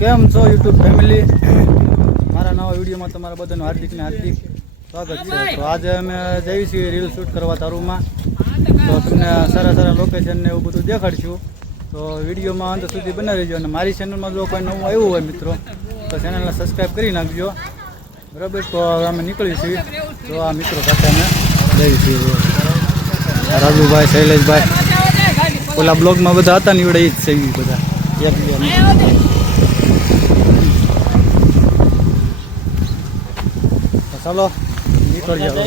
કેમ છો YouTube family? મારા નવા વિડીયોમાં તમારા બધાનું હાર્દિક સ્વાગત છે. તો આજે અમે જઈએ છીએ રીલ શૂટ કરવા તારુમાં. તો તમને સારા લોકેશન ને એવું બધું દેખાડશું. તો વિડીયોમાં અંત સુધી બનાવી રહેજો. અને મારી ચેનલમાં જો કોઈ નવું આવ્યું હોય મિત્રો તો ચેનલને સબસ્ક્રાઈબ કરી નાખજો. બરાબર, તો અમે નીકળી છીએ. તો આ મિત્રો સાથે અમે જઈએ છીએ. રાજુભાઈ, શૈલેષભાઈ, ઓલા બ્લોગમાં બધા હતા ને એવડે એ જ છે બધા એક બે. ચાલો નીકળીએ. હવે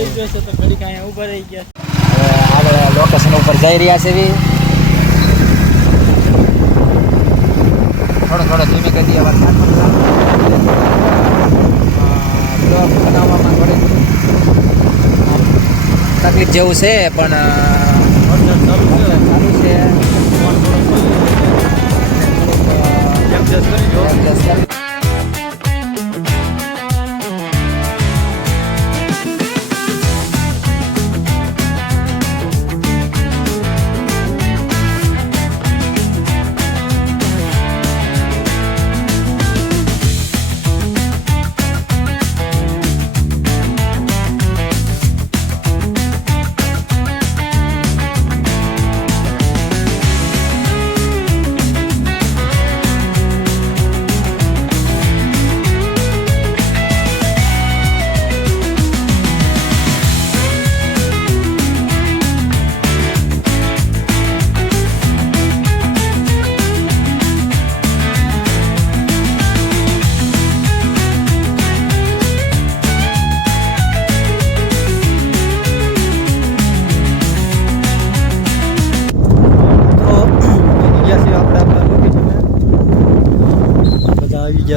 આપણે લોકેશન ઉપર જઈ રહ્યા છે. થોડો ધીમે કરી દઈએ. બ્લોગ બનાવવામાં થોડી તકલીફ જેવું છે, પણ ચાલુ છે.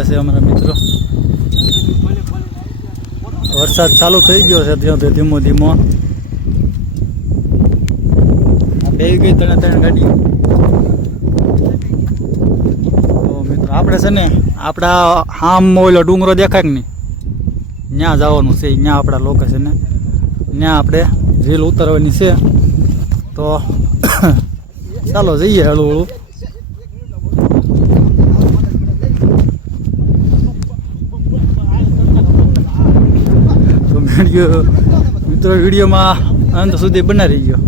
છે અમારા મિત્રો. વરસાદ ચાલુ થઈ ગયો છે ત્યાંથી ધીમો ધીમો. બે ગઈ ત્રણ ગાડી. તો મિત્રો આપણે છે ને આપણા આમ ઓલો ડુંગરો દેખાય કે નહીં, ત્યાં જવાનું છે. ત્યાં આપણા લોકેશન ને ત્યાં આપણે રીલ ઉતારવાની છે. તો ચાલો જઈએ હળવું. મિત્રો વિડીયોમાં અંત સુધી બનાવી ગયો.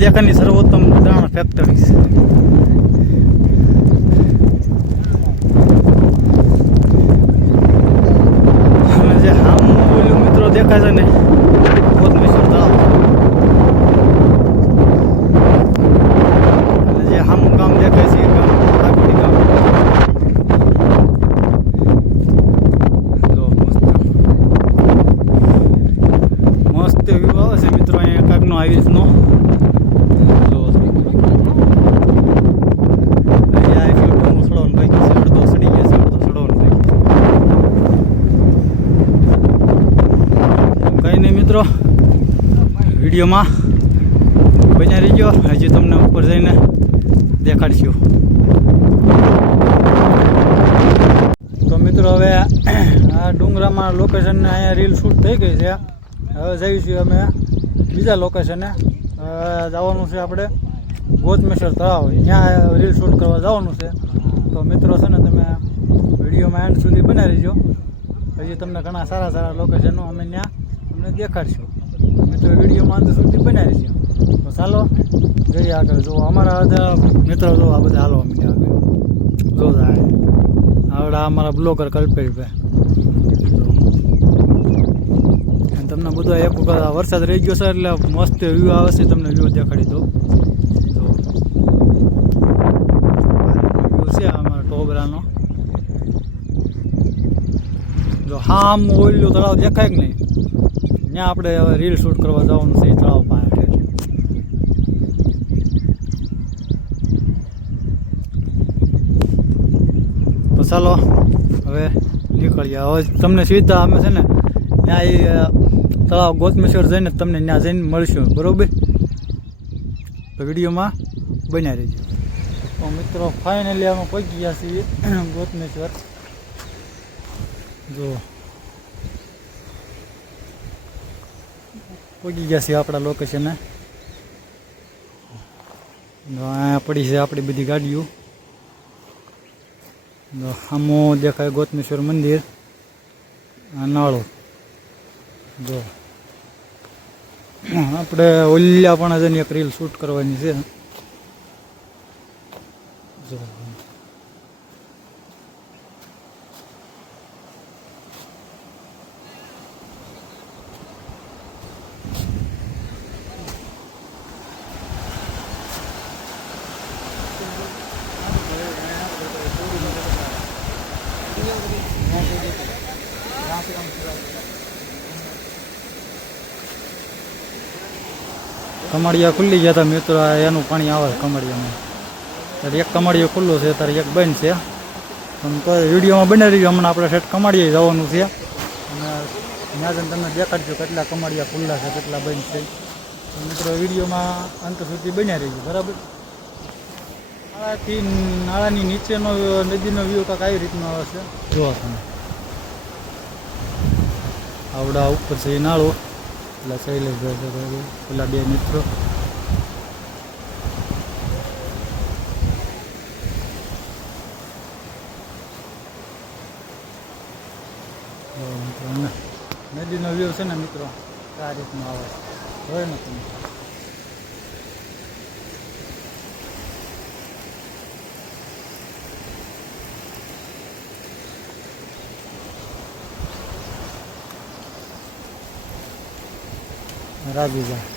દેખાની સર્વોત્તમ દાણા ફેક્ટરી છે. અને જે હામ મિત્રો દેખાય છે ને કોથમેશ્વર તળાવ. અને જે હામ ગામ દેખાય છે એ ગામ આગોડી ગામ. જો મસ્ત વ્યૂ આવે છે મિત્રો અહીંયા કાંકનો આવી રીતનો. મિત્રો વિડીયોમાં બન્યા રહીજો. હજી તમને ઉપર જઈને દેખાડશું. તો મિત્રો હવે આ ડુંગરામાં લોકેશનને અહીંયા રીલ શૂટ થઈ ગઈ છે. હવે જઈશું અમે બીજા લોકેશને. જવાનું છે આપણે કોથમેશ્વર તળાવ. ત્યાં રીલ શૂટ કરવા જવાનું છે. તો મિત્રો છે ને તમે વિડીયોમાં એન્ડ સુધી બનાવી રહીજો. હજી તમને ઘણા સારા લોકેશનો અમે ત્યાં તમને દેખાડશું. મિત્રો વિડીયોમાં અંત સુધી બનાવી છે. તો ચાલો જઈએ આગળ. જો અમારા બધા મિત્રો જો આ બધા હાલો અમે આગળ જો જાય. આવડા અમારા બ્લોગર કલ્પેશભાઈ. તમને બધો એક વખત વરસાદ રહી ગયો છે એટલે મસ્ત વ્યૂ આવે છે. તમને વ્યૂ દેખાડી દઉં. આમ ઓઈલું તળાવ દેખાય કે નહીં ત્યાં આપણે હવે રીલ શૂટ કરવા જવાનું છે એ તળાવ પાસે. તો ચાલો હવે નીકળીએ. હવે તમને સીધા અમે છે ને ત્યાં એ તળાવ ગોતમેશ્વર જઈને તમને ત્યાં જઈને મળશું, બરાબર? તો વિડીયોમાં બન્યા રહેજો. તો મિત્રો ફાઇનલી અમે પહોંચી ગયા છીએ ગોતમેશ્વર. જો પહોંચી ગયા છીએ આપણા લોકેશને. અહીંયા પડી છે આપણી બધી ગાડીઓ. સામો દેખાય ગોતમેશ્વર મંદિર, આ નાળો. જો આપણે ઓલિયા પણ જઈને એક રીલ શૂટ કરવાની છે. જો કમાડિયા ખુલ્લી ગયા હતા મિત્રો. એનું પાણી આવે કમાડિયામાં. ત્યારે એક કમાડિયો ખુલ્લું છે, ત્યારે એક બંધ છે. પણ તો વિડીયોમાં બને રહ્યું. હમણાં આપણે સેટ કમાડિયા જવાનું છે અને ત્યાં જઈને તમને દેખાડજો કેટલા કમાડિયા ખુલ્લા છે, કેટલા બંધ છે. તો મિત્રો વિડીયોમાં અંત સુધી બન્યા રહીશું, બરાબર? નાળાની નીચેનો નદીનો વ્યૂ કાંઈક આવી રીતનો આવે છે. જોવા તમે આવડા ઉપર છે એ નાળું. પેલા શૈલેષભાઈ છે, પેલા બે મિત્રો. નદીનો વ્યૂ છે ને મિત્રો આ રીતનો આવે હોય ને તમે. રાજુભાઈ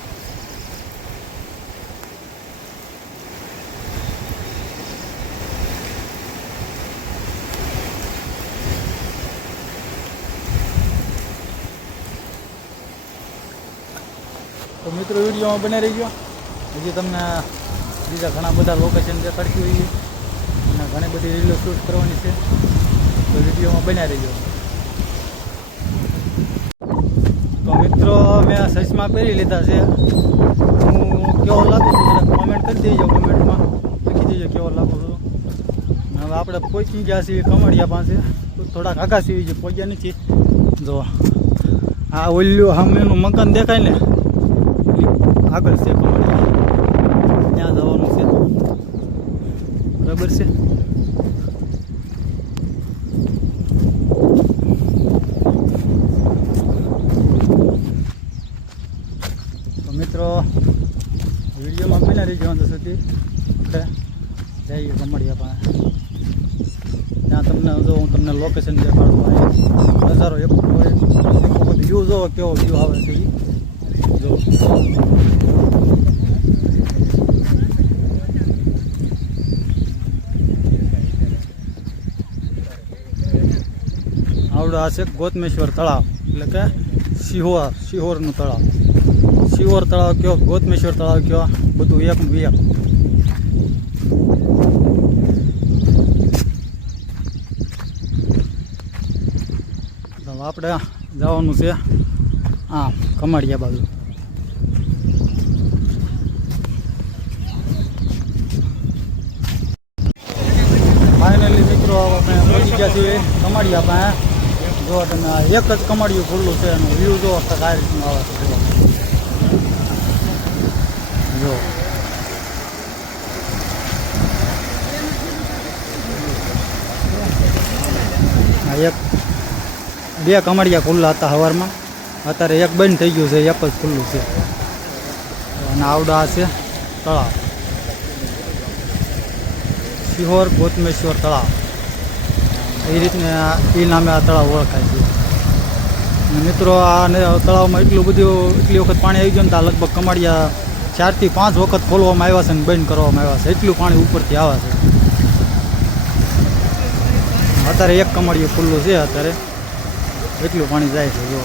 તો મિત્રો વિડીયોમાં બને રહી ગયો. હજી તમને બીજા ઘણા બધા લોકેશન દેખાડતી હોઈએ અને ઘણી બધી રીલો શૂટ કરવાની છે. તો વિડીયોમાં બન્યા રહી ગયો. તો મિત્રો મેં સચમાં પહેરી લીધા છે. હું કેવો લાગુ છું કોમેન્ટ કરી દેજો, કમેન્ટમાં લખી દેજો કેવો લાગુ છું. હવે આપણે પહોંચી ગયા છીએ કમાડિયા પાસે. થોડાક આઘા સીવી છે, પહોંચ્યા નથી. જો આ ઓલ્યું સામેનું મકાન દેખાય ને આગળ છે કમાડિયા, ત્યાં જવાનું છે, બરાબર છે? મિત્રો વિડીયોમાં બન્યા રહી જવાનું સુધી આપણે જઈએ કમાડિયા પાસે. ત્યાં તમને જો હું તમને લોકેશન દેખાડું. નજારો એક વ્યૂ જોવો કેવો વ્યૂ આવે છે એ જો. આવડું આ છે ગોતમેશ્વર તળાવ, એટલે કે શિહોરનું તળાવ. શિહોર તળાવ કયો, ગોતમેશ્વર તળાવ કયો, બધું એકનું એક. આપણે જવાનું છે હા કમાડિયા બાજુ. ફાઇનલી મિત્રો આપણે પહોંચી ગયા છીએ કમાડિયા પાસે. જો તમે એક જ કમાડિયું ખુલ્લું છે એનું વ્યૂ જો આ રીતનું આવે છે. જો એક બે કમાડિયા ખુલ્લા હતા સવારમાં, અત્યારે એક બંધ થઈ ગયું છે, એક જ ખુલ્લું છે. અને આવડા છે તળાવ, શિહોર ગોતમેશ્વર તળાવ, એ રીતના એ નામે આ તળાવ ઓળખાય છે. અને મિત્રો આ તળાવમાં એટલી વખત પાણી આવી ગયું ને, લગભગ કમાડિયા 4 થી 5 વખત ખોલવામાં આવ્યા છે અને બંધ કરવામાં આવ્યા છે. એટલું પાણી ઉપરથી આવે છે. અત્યારે એક કમાડિયું ખુલ્લું છે અત્યારે. એટલું પાણી જાય છે જો.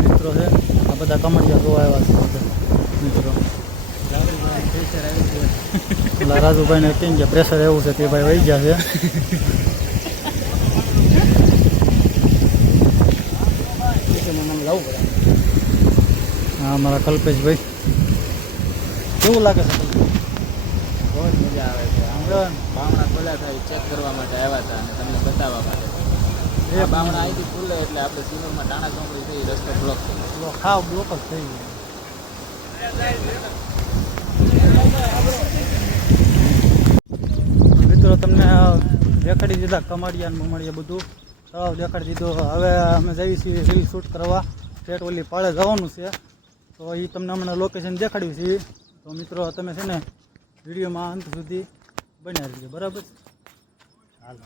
મિત્રો છે આ બધા કમળિયા જોવા આવ્યા છે બધા મિત્રો. ઓલા રાજુભાઈને કેમ કે પ્રેશર એવું છે તે ભાઈ વહી ગયા છે. હા અમારા કલ્પેશભાઈ કેવું લાગે છે? બહુ જ મજા આવે છે. બામણા ખોલ્યા થાય ચેક કરવા માટે આવ્યા હતા અને તમને બતાવવા માટે. એ બામણા અહીંથી ખુલે એટલે આપણે સિનોરમાં ટાણા ચોકડી થઈ રસ્તો બ્લોક થઈ ગયો. ખાવ બ્લોક જ થઈ ગયું. મિત્રો તમને દેખાડી દીધા કમાડિયા ને મમડિયા બધું તળાવ દેખાડી દીધું. હવે અમે જઈએ છીએ રીલ શૂટ કરવા. પેટ ઓલી પાળે જવાનું છે તો એ તમને હમણાં લોકેશન દેખાડ્યું છે. તો મિત્રો તમે છે ને વિડીયોમાં અંત સુધી બન્યા રહીજો બરાબર. હાલો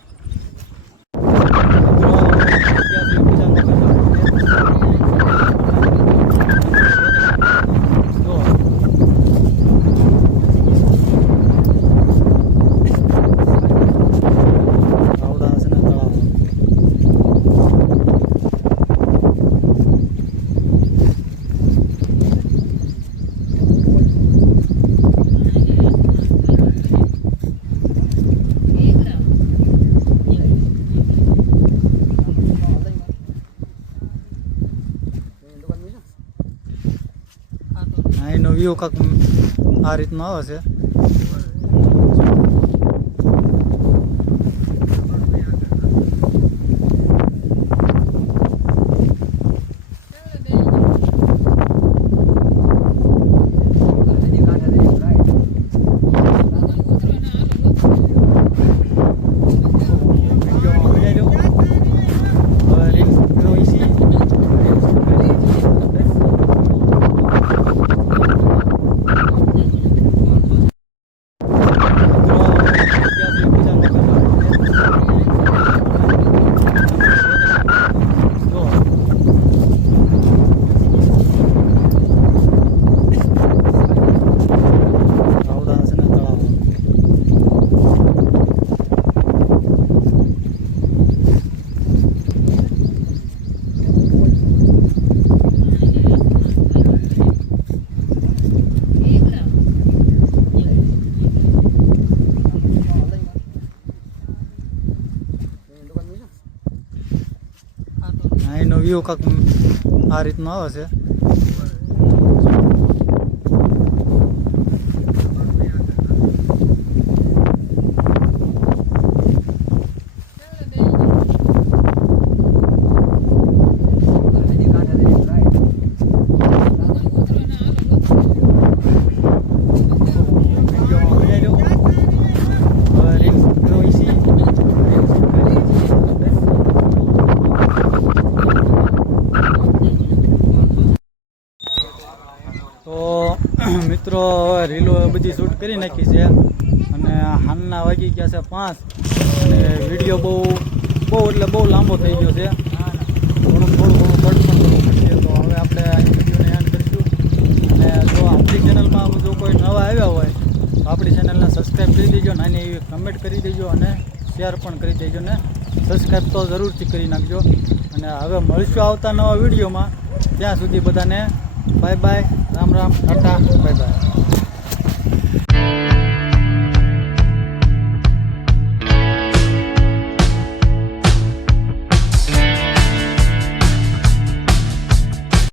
એનો વ્યૂ કાંક આ રીતનો આવે છે. એનો વ્યૂ કાંક આ રીતનો આવે છે. તો મિત્રો રીલો બધી શૂટ કરી નાખી છે અને હાલના વાગી ગયા છે 5 અને વિડીયો બહુ એટલે બહુ લાંબો થઈ ગયો છે. થોડું કટ પણ કરવું પડશે. તો હવે આપણે આ વિડીયોને એન્ડ કરીશું. અને જો આપણી ચેનલમાં જો કોઈ નવા આવ્યા હોય તો આપણી ચેનલને સબસ્ક્રાઈબ કરી દેજો, નાની એવી કમેન્ટ કરી દેજો અને શેર પણ કરી દેજો ને સબસ્ક્રાઈબ તો જરૂરથી કરી નાખજો. અને હવે મળીશું આવતા નવા વિડીયોમાં. ત્યાં સુધી બધાને bye bye, Ram Ram, Tata, bye bye.